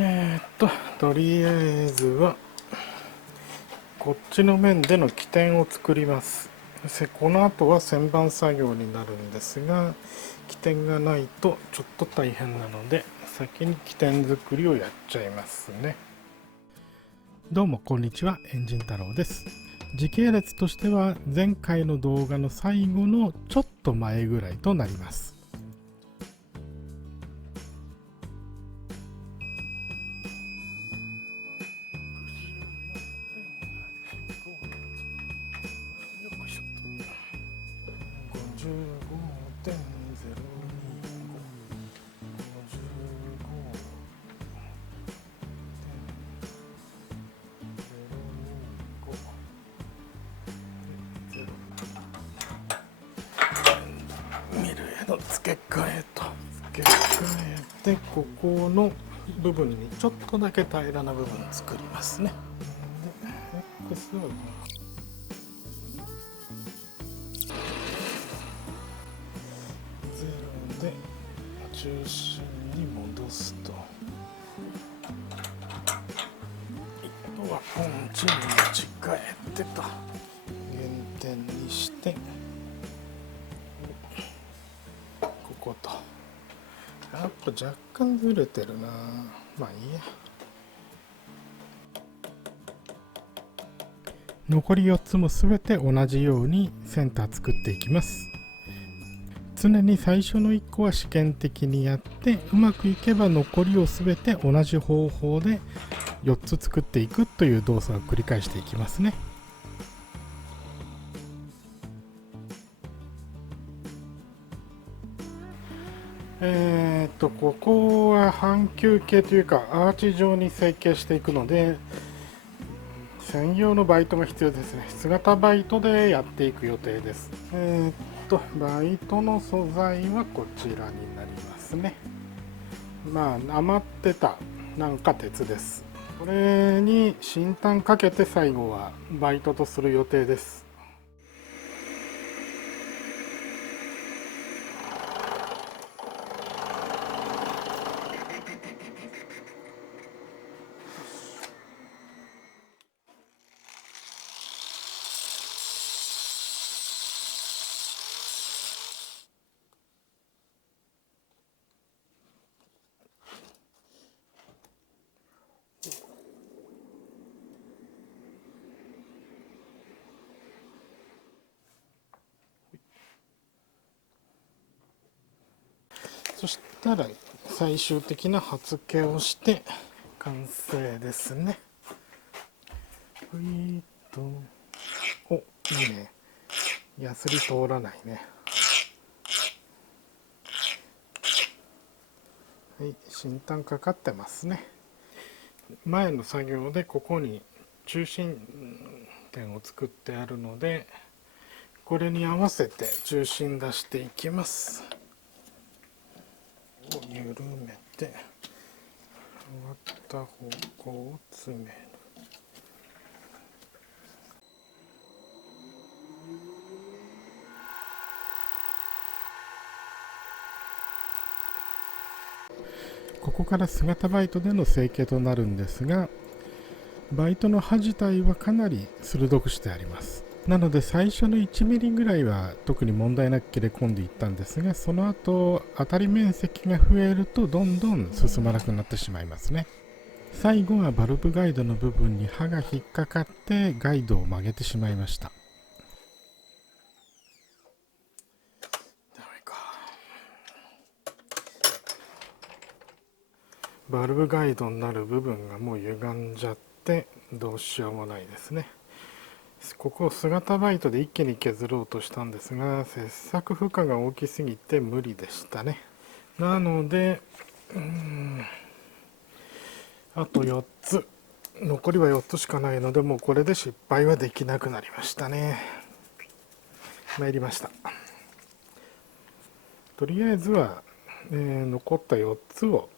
えーっととりあえずはこっちの面での起点を作ります。この後は旋盤作業になるんですが、起点がないとちょっと大変なので先に起点作りをやっちゃいますね。どうもこんにちは、エンジン太郎です。時系列としては前回の動画の最後のちょっと前ぐらいとなります。ミルへの付け替えと付け替えて、ここの部分にちょっとだけ平らな部分作りますね。で X を0で中心に戻すと、あとはポンチに持ち替えてと原点にして、こことやっぱ若干ずれてるな。まあいいや。残り4つも全て同じようにセンター作っていきます。常に最初の1個は試験的にやって、うまくいけば残りを全て同じ方法で4つ作っていくという動作を繰り返していきますね。ここは半球形というかアーチ状に成形していくので、専用のバイトが必要ですね。姿バイトでやっていく予定です。バイトの素材はこちらになりますね。まあ余ってたなんか鉄です。これに新炭かけて最後はバイトとする予定です。そしたら最終的な刃付けをして完成ですね。お、いいね。ヤスリ通らないね。はい、新炭かかってますね。前の作業でここに中心点を作ってあるので、これに合わせて中心出していきます。緩めて終わった方向を詰める。ここから姿バイトでの成形となるんですが、バイトの刃自体はかなり鋭くしてあります。なので最初の1ミリぐらいは特に問題なく切れ込んでいったんですが、その後当たり面積が増えるとどんどん進まなくなってしまいますね。最後はバルブガイドの部分に刃が引っかかってガイドを曲げてしまいました。ダメか。バルブガイドになる部分がもう歪んじゃってどうしようもないですね。ここを姿バイトで一気に削ろうとしたんですが、切削負荷が大きすぎて無理でしたね。なのであと4つ、残りは4つしかないので、もうこれで失敗はできなくなりましたね。参りました。とりあえずは、残った4つを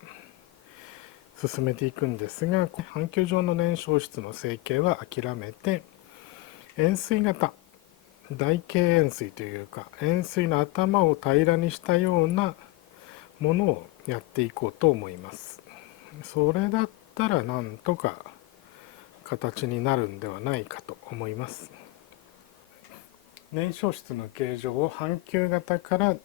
進めていくんですが、半球状の燃焼室の成形は諦めて、円錐型、台形円錐というか円錐の頭を平らにしたようなものをやっていこうと思います。それだったらなんとか形になるんではないかと思います。燃焼室の形状を半球型から、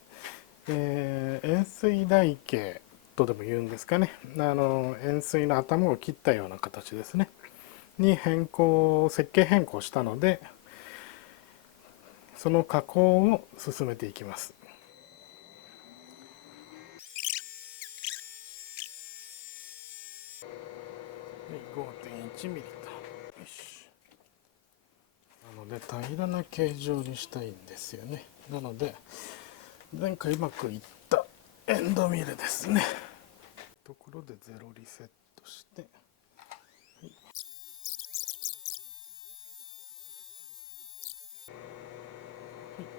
円錐台形とでも言うんですかね、円錐の頭を切ったような形ですねに設計変更したので、その加工を進めていきます。5.1 ミリと、よし。なので平らな形状にしたいんですよね。なので前回うまくいったエンドミルですね。ところでゼロリセットして、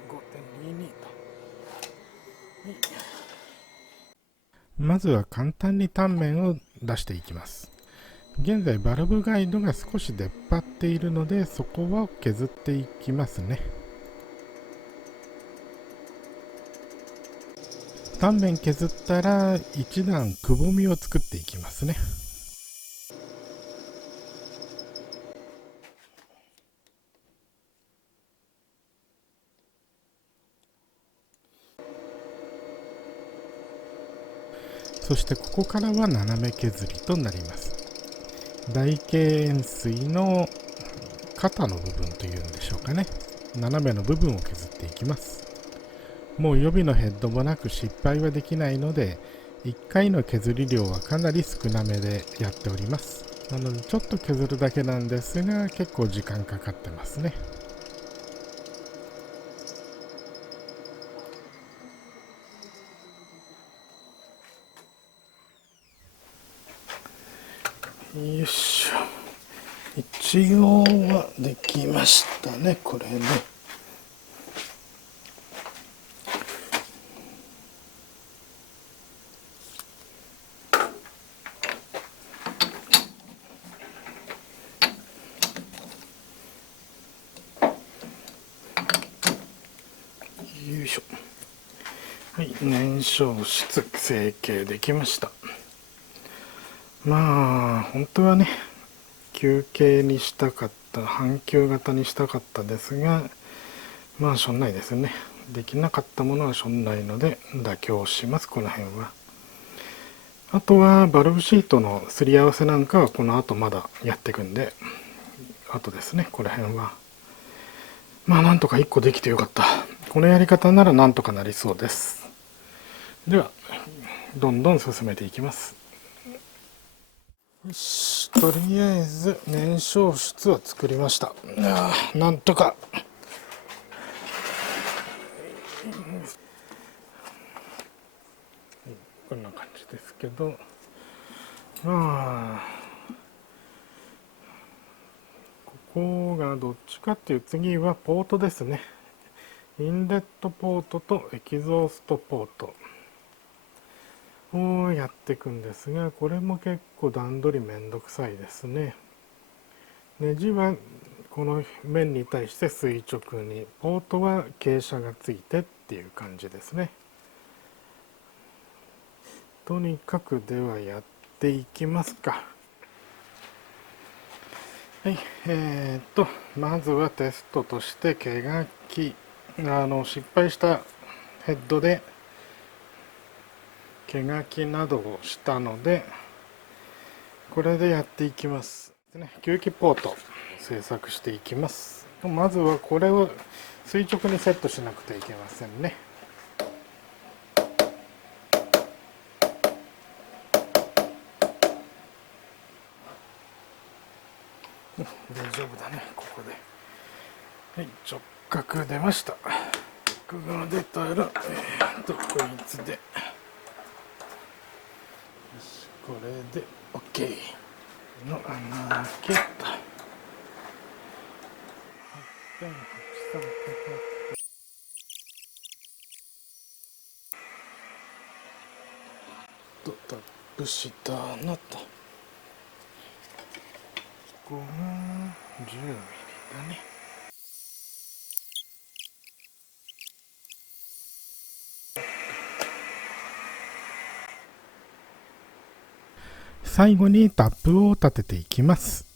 5.22 と、まずは簡単に単面を出していきます。現在バルブガイドが少し出っ張っているので、そこを削っていきますね。単面削ったら一段くぼみを作っていきますね。そしてここからは斜め削りとなります。台形円錐の肩の部分というんでしょうかね、斜めの部分を削っていきます。もう予備のヘッドもなく失敗はできないので、1回の削り量はかなり少なめでやっております。なのでちょっと削るだけなんですが、結構時間かかってますね。よいしょ。一応はできましたね、これね。よいしょ。はい、燃焼室成形できました。まあ本当はね、球形にしたかった、半球型にしたかったですが、まあしょんないですね。できなかったものはしょんないので妥協します、この辺は。あとはバルブシートのすり合わせなんかはこの後まだやっていくんで、あとですね、この辺はまあなんとか1個できてよかった。このやり方ならなんとかなりそうです。ではどんどん進めていきます。よし、とりあえず燃焼室は作りました。なんとかこんな感じですけど、まあここがどっちかっていう、次はポートですね。インレットポートとエキゾーストポートをやっていくんですが、これも結構段取りめんどくさいですね。ネジはこの面に対して垂直に、ポートは傾斜がついてっていう感じですね。とにかくではやっていきますか。はい、まずはテストとして毛書き、失敗したヘッドで毛書きなどをしたので、これでやっていきます。吸気ポート製作していきます。まずはこれを垂直にセットしなくてはいけませんね。大丈夫だね、ここで。はい、直角出ました。直角が出たら、こいつで、よし、これで OK の穴開けた。タップした穴と、ここが10ミリだね。最後にタップを立てていきます。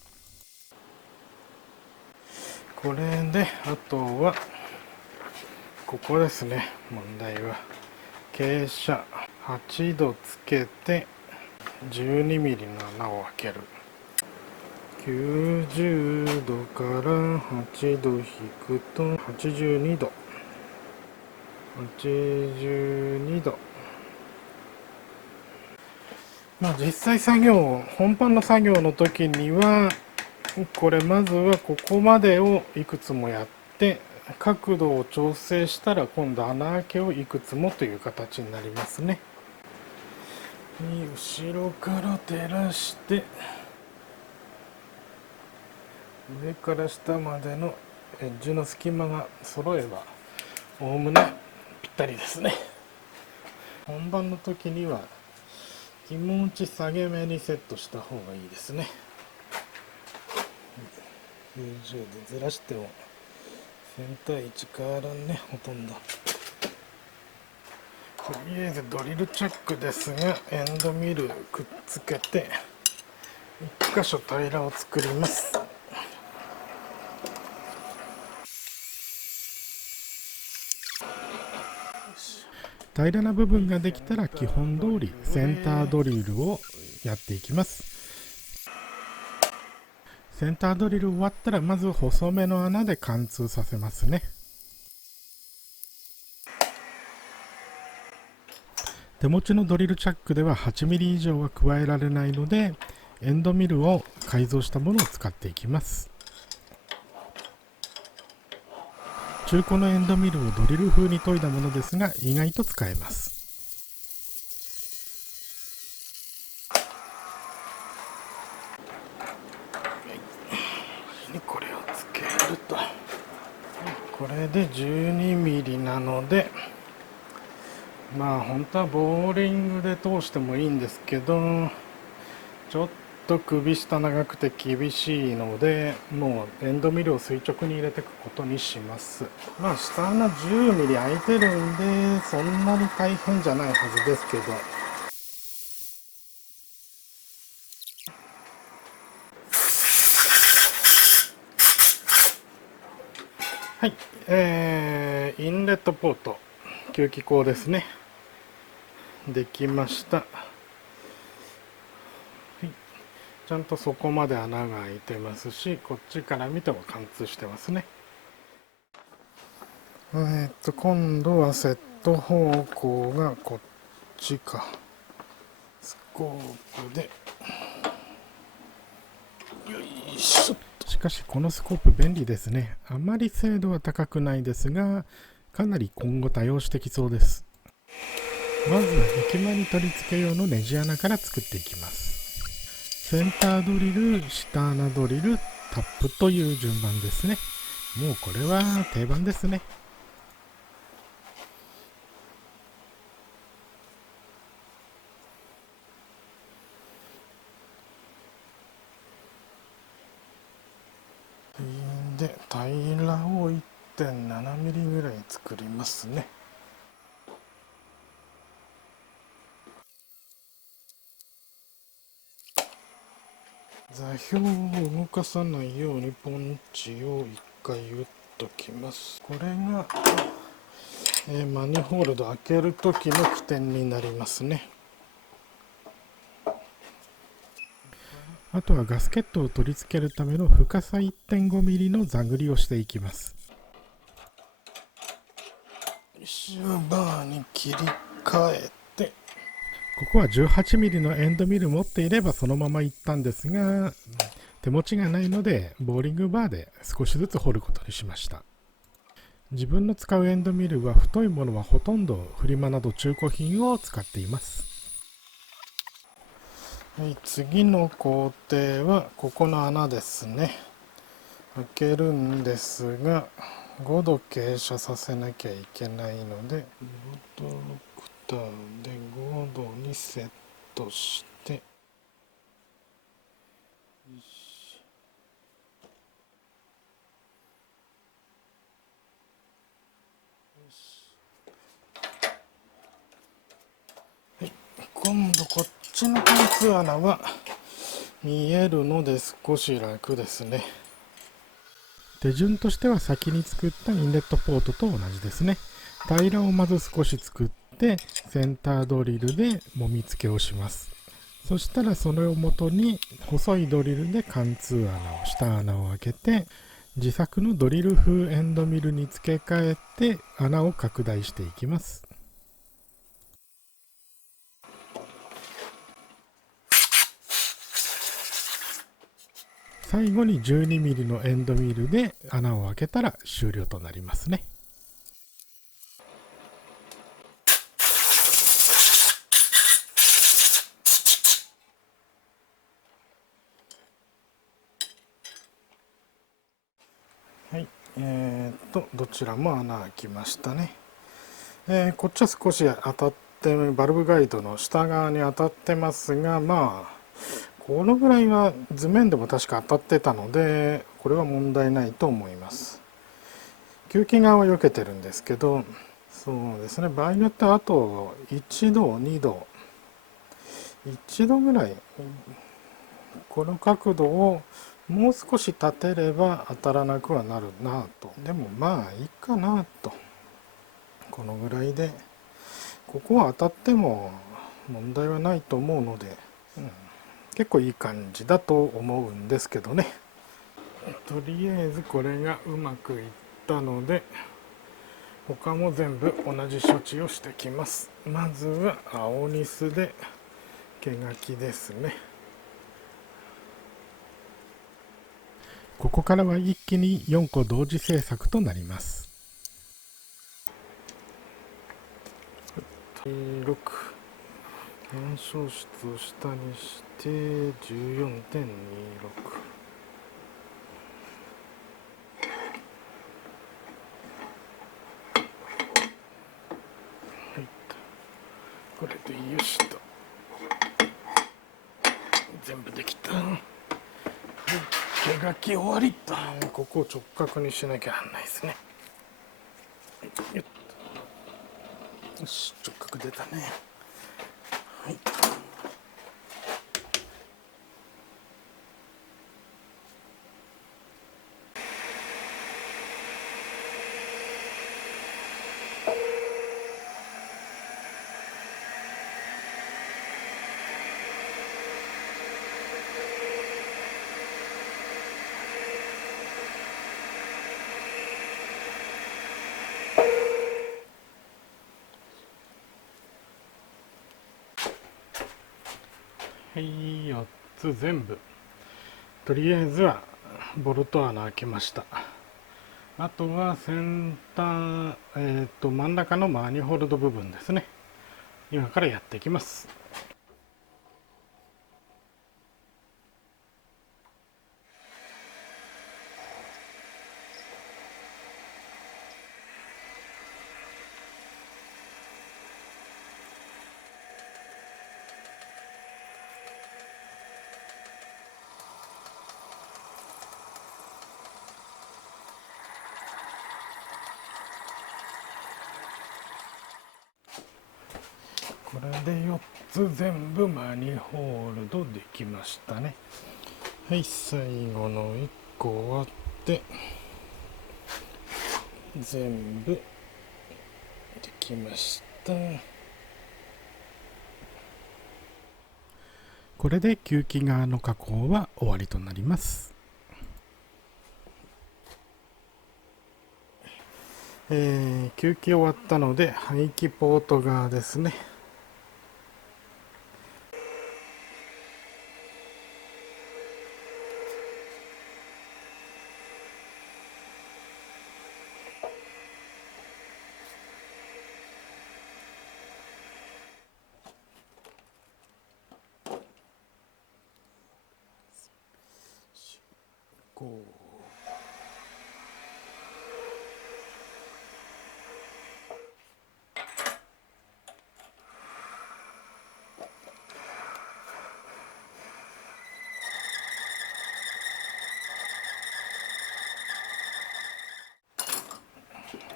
これであとはここですね。問題は傾斜8度つけて12ミリの穴を開ける。90度から8度引くと82度。82度。実際本番の作業の時には、これまずはここまでをいくつもやって、角度を調整したら今度穴開けをいくつもという形になりますね。後ろから照らして、上から下までのエッジの隙間が揃えばおおむねぴったりですね。本番の時には気持ち下げ目にセットした方がいいですね。90でずらしてもセンター位置変わらんね、ほとんど。とりあえずドリルチャックですが、エンドミルくっつけて1箇所平らを作ります。平らな部分ができたら基本通りセンタードリルをやっていきます。センタードリル終わったらまず細めの穴で貫通させますね。手持ちのドリルチャックでは 8mm 以上は加えられないので、エンドミルを改造したものを使っていきます。中古のエンドミルをドリル風に研いだものですが、意外と使えます。これをつけると、これで 12mm なので、本当はボーリングで通してもいいんですけど、ちょっと首下長くて厳しいので、もうエンドミルを垂直に入れていくことにします。下穴 10mm 空いてるんでそんなに大変じゃないはずですけど、はい、インレットポート吸気口ですね、できました。ちゃんとそこまで穴が開いてますし、こっちから見ても貫通してますね。今度はセット方向がこっちか。スコープでよいしょっと。しかしこのスコープ便利ですね。あまり精度は高くないですが、かなり今後多用してきそうです。まずは駅間に取り付け用のネジ穴から作っていきます。センタードリル、下穴ドリル、タップという順番ですね。もうこれは定番ですね。で、平らを 1.7mm ぐらい作りますね。座標を動かさないようにポンチを一回打っときます。これが、マニホールド開ける時の起点になりますね。あとはガスケットを取り付けるための深さ 1.5mm の座繰りをしていきます。シュバーに切り替えて、ここは 18mm のエンドミル持っていればそのままいったんですが、手持ちがないのでボーリングバーで少しずつ掘ることにしました。自分の使うエンドミルは太いものはほとんどフリマなど中古品を使っています。はい、次の工程はここの穴ですね。開けるんですが5度傾斜させなきゃいけないので、ロードロクターで5度にセットして、はい、こ今度こっちの貫通穴は見えるので少し楽ですね。手順としては先に作ったインレットポートと同じですね。平らをまず少し作ってセンタードリルでもみ付けをします。そしたらそれを元に細いドリルで貫通穴を下穴を開けて自作のドリル風エンドミルに付け替えて穴を拡大していきます。最後に 12mm のエンドミルで穴を開けたら終了となりますね。はい、どちらも穴開きましたね。こっちは少し当たってバルブガイドの下側に当たってますが、まあこのぐらいは図面でも確か当たってたのでこれは問題ないと思います。吸気側は避けてるんですけど、そうですね、場合によってはあと1度2度1度ぐらいこの角度をもう少し立てれば当たらなくはなるなと。でもまあいいかなと。このぐらいでここは当たっても問題はないと思うので、結構いい感じだと思うんですけどね。とりあえずこれがうまくいったので他も全部同じ処置をしてきます。まずは青ニスで毛書きですね。ここからは一気に4個同時制作となります。6干渉室を下にして14.26。これでよしと全部できた。毛書き終わりと。ここを直角にしなきゃなんないですね。よし、直角出たね。はい、はい、4つ全部とりあえずはボルト穴開けました。あとは先端、真ん中のマニホールド部分ですね。今からやっていきます。これで4つ全部マニホールドできましたね。はい、最後の1個終わって全部できました。これで吸気側の加工は終わりとなります。吸気終わったので排気ポート側ですね。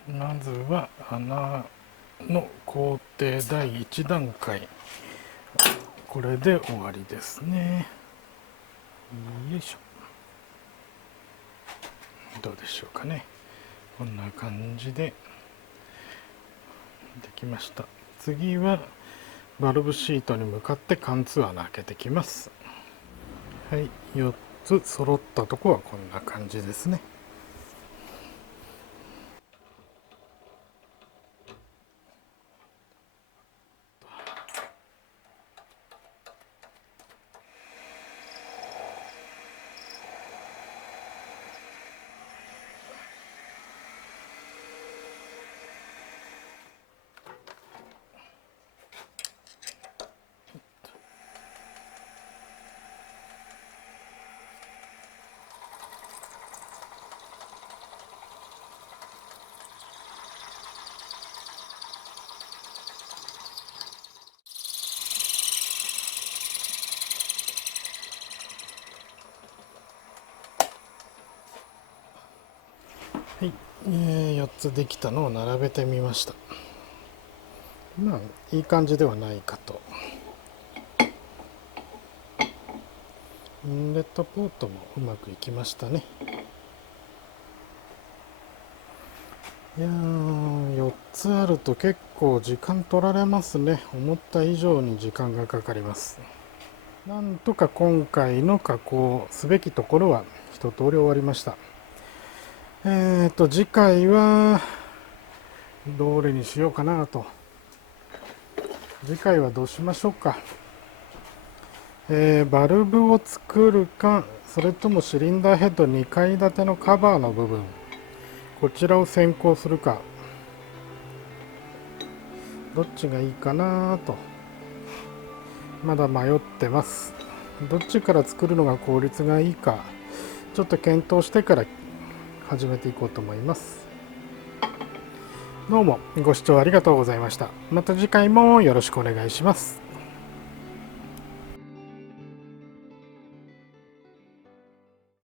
まずは穴の工程第1段階これで終わりですね。よいしょ。どうでしょうかね。こんな感じでできました。次はバルブシートに向かって貫通穴開けてきます。はい、4つ揃ったとこはこんな感じですね。はい、4つできたのを並べてみました。まあいい感じではないかと。インレットポートもうまくいきましたね。いやー、4つあると結構時間取られますね。思った以上に時間がかかります。なんとか今回の加工すべきところは一通り終わりました。次回はどれにしようかなと。次回はどうしましょうか。バルブを作るか、それともシリンダーヘッド2階建てのカバーの部分、こちらを先行するか、どっちがいいかなと、まだ迷ってます。どっちから作るのが効率がいいか、ちょっと検討してから始めていこうと思います。どうもご視聴ありがとうございました。また次回もよろしくお願いします。